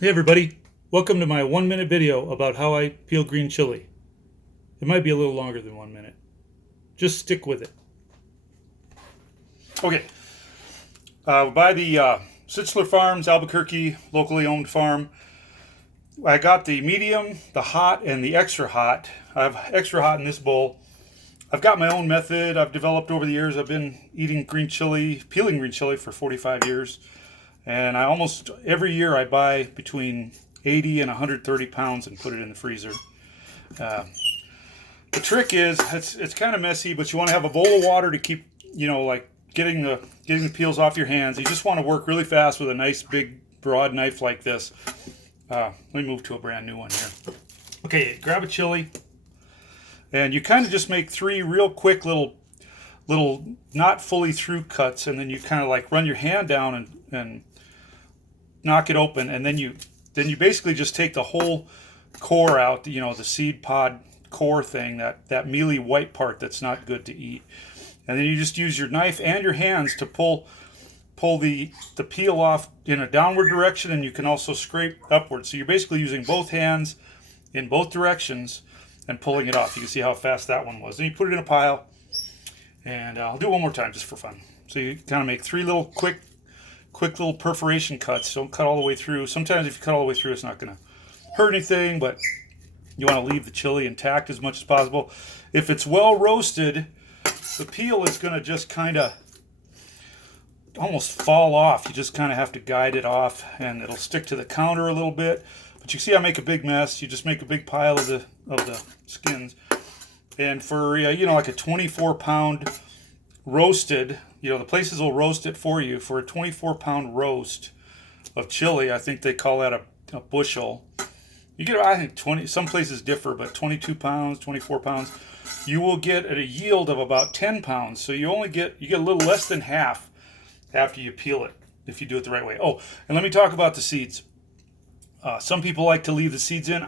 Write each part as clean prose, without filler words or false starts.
Hey everybody, welcome to my 1 minute video about how I peel green chili. It might be a little longer than 1 minute. Just stick with it. Okay, by the Sichler Farms, Albuquerque, locally owned farm. I got the medium, the hot, and the extra hot. I have extra hot in this bowl. I've got my own method I've developed over the years. I've been eating green chili, peeling green chili for 45 years. And I almost every year I buy between 80 and 130 pounds and put it in the freezer. Uh, the trick is it's kind of messy, but you want to have a bowl of water to keep, like getting the peels off your hands. You just want to work really fast with a nice big broad knife like this. Let me move to a brand new one here. Okay, grab a chili, and you kind of just make three real quick little not fully through cuts, and then you kind of like run your hand down and knock it open, and then you basically just take the whole core out, the seed pod core thing, that mealy white part that's not good to eat. And then you just use your knife and your hands to pull the peel off in a downward direction, and you can also scrape upward. So you're basically using both hands in both directions and pulling it off. You can see how fast that one was. Then you put it in a pile, and I'll do it one more time just for fun. So you kind of make three little quick little perforation cuts. Don't cut all the way through. Sometimes if you cut all the way through, it's not going to hurt anything, but you want to leave the chili intact as much as possible. If it's well roasted, the peel is going to just kind of almost fall off. You just kind of have to guide it off, and it'll stick to the counter a little bit. But you see I make a big mess. You just make a big pile of the skins. And for like a 24-pound roasted, the places will roast it for you. For a 24-pound roast of chili, I think they call that a bushel. You get, I think 20, some places differ, but 22 pounds, 24 pounds, you will get at a yield of about 10 pounds. So you get a little less than half after you peel it, if you do it the right way. Oh, and let me talk about the seeds. Some people like to leave the seeds in.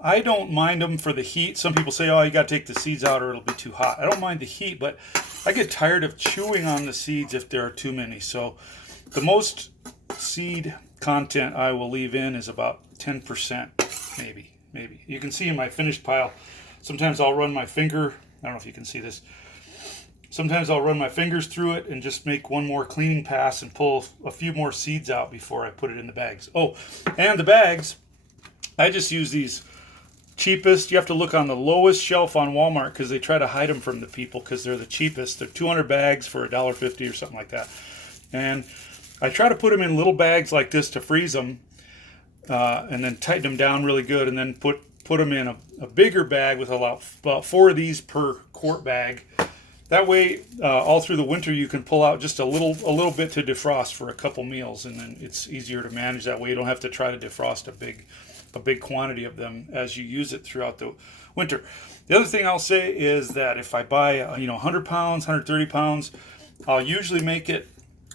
I don't mind them for the heat. Some people say, oh, you got to take the seeds out or it'll be too hot. I don't mind the heat, but I get tired of chewing on the seeds if there are too many. So the most seed content I will leave in is about 10%, maybe. You can see in my finished pile, sometimes I'll run my finger, I don't know if you can see this, sometimes I'll run my fingers through it and just make one more cleaning pass and pull a few more seeds out before I put it in the bags. Oh, and the bags, I just use these cheapest. You have to look on the lowest shelf on Walmart because they try to hide them from the people because they're the cheapest. They're 200 bags for $1.50 or something like that. And I try to put them in little bags like this to freeze them, and then tighten them down really good, and then put them in a bigger bag with about 4 of these per quart bag. That way, all through the winter, you can pull out just a little bit to defrost for a couple meals, and then it's easier to manage that way. You don't have to try to defrost a big quantity of them as you use it throughout the winter. The other thing I'll say is that if I buy 100 pounds, 130 pounds, I'll usually make it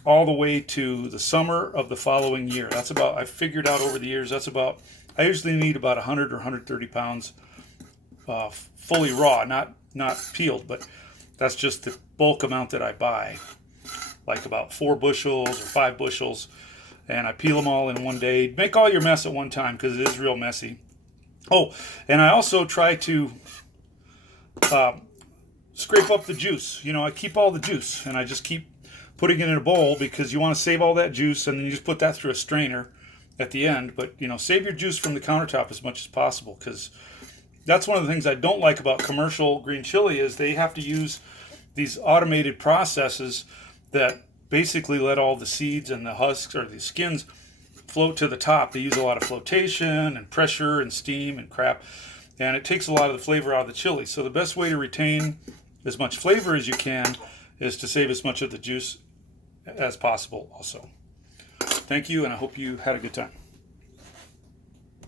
all the way to the summer of the following year. That's about, I figured out over the years, I usually need about 100 or 130 pounds fully raw, not peeled, but that's just the bulk amount that I buy, like about 4 bushels or 5 bushels. And I peel them all in one day. Make all your mess at one time because it is real messy. Oh, and I also try to scrape up the juice. I keep all the juice, and I just keep putting it in a bowl because you want to save all that juice, and then you just put that through a strainer at the end. But, save your juice from the countertop as much as possible, because that's one of the things I don't like about commercial green chili is they have to use these automated processes that basically let all the seeds and the husks or the skins float to the top. They use a lot of flotation and pressure and steam and crap, and it takes a lot of the flavor out of the chili. So the best way to retain as much flavor as you can is to save as much of the juice as possible also. Thank you, and I hope you had a good time.